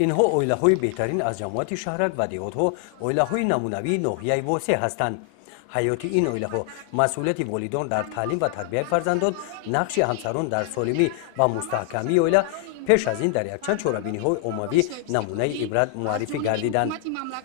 اینها اویله‌های بهترین از جماعت شهرک و دیهات‌ها اویله‌های نمونوی ناحیه واسع هستند. حیات این اویله‌ها مسئولیت والدان در تعلیم و تربیت فرزندان، نقش همسران در سالمی و مستحکمی اویله پیش از این در یکچند چهاربینی‌های عمومی نمونه عبرت معرفی گردیدند.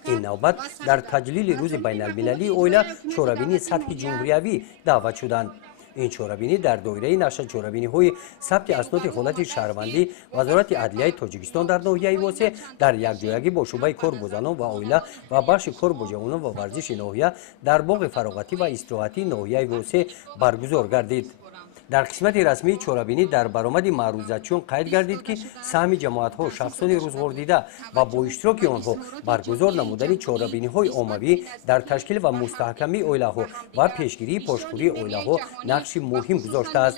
این نوبت در تجلیل روز بین المللی اویله چهاربینی سطح جمهوریوی دعوت شدند. این چهاربینی در دایره نشر چهاربینی‌های ثبت اسناد حالت شهروندی وزارت عدلیه تاجیکستان در ناحیه واسع در یکجایگی با شعبه کار با زنان و اویله و بخش کار با جوانان و ورزش ناحیه در باغ فراغتی و استراحتی ناحیه واسع برگزار گردید. در قسمت رسمی چهاربینی در برآمد معروضاتچیان قید گردید که سهم جماعت‌ها شخصان روزگار دیده و با اشتراک آنها برگزار نمودن چهاربینی‌های عمومی در تشکیل و مستحکمی اویله‌ها و پیشگیری پاشخوری اویله‌ها نقش مهم گذاشته است.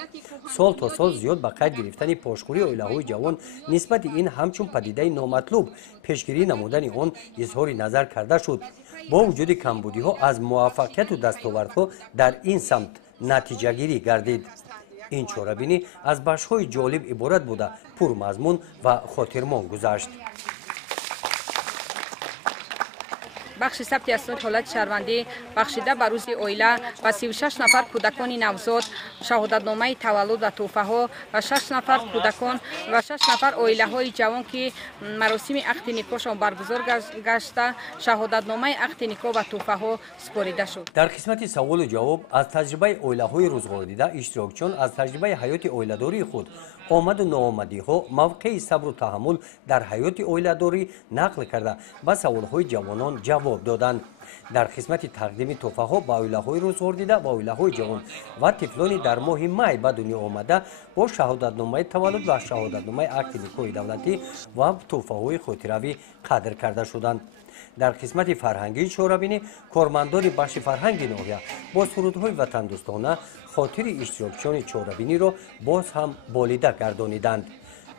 سال تا سال زیاد به قید گرفتن پاشخوری اویله‌های جوان نسبت این همچون پدیده نامطلوب پیشگیری نمودن آن اظهار نظر کرده شد. با وجود کمبودی‌ها از موفقیت و دستاوردها در این سمت نتیجه گیری گردید. این چهاربینی از بخش‌های جالب عبارت بوده پرمضمون و خاطرمان گذشت. بخش ثبت اسناد حالت شهروندی بخشیده بر روز اویله و 36 نفر کودکان نوزاد شهادتنامه تولد و تحفه‌ها و 6 نفر کودکان و 6 نفر اویله‌های جوان که مراسم عقد نکاحشان برگزار گشته شهادتنامه عقد نکاح و تحفه‌ها سپاریده شد. در قسمت سوال و جواب از تجربه اویله‌های روزگار دیده اشتراکچیان از تجربه حیات اویله‌داری خود آمد و ناآمدی‌ها موقع صبر و تحمل در حیات اویله‌داری نقل کرده به سوال‌های جوانان جواب دادند. در قسمت تقدیم تحفه‌ها به اویله‌های روزگار دیده و اویله‌های جوان و طفلانی در ماه می به دنیا آمده با شهادتنامه تولد و شهادتنامه عقد نکاح دولتی و تحفه‌های خاطروی قدر کرده شدند. در قسمت فرهنگی چهاربینی کارمندان بخش فرهنگی ناحیه با سرودهای وطن دوستانه خاطر اشتراکچیان چهاربینی را باز هم بالیده گردانیدند.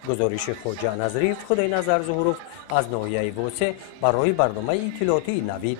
گزارش خواجه نظریف خدای نظر ظهورов از ناحیه واسع برای برنامه اطلاعاتی نوید.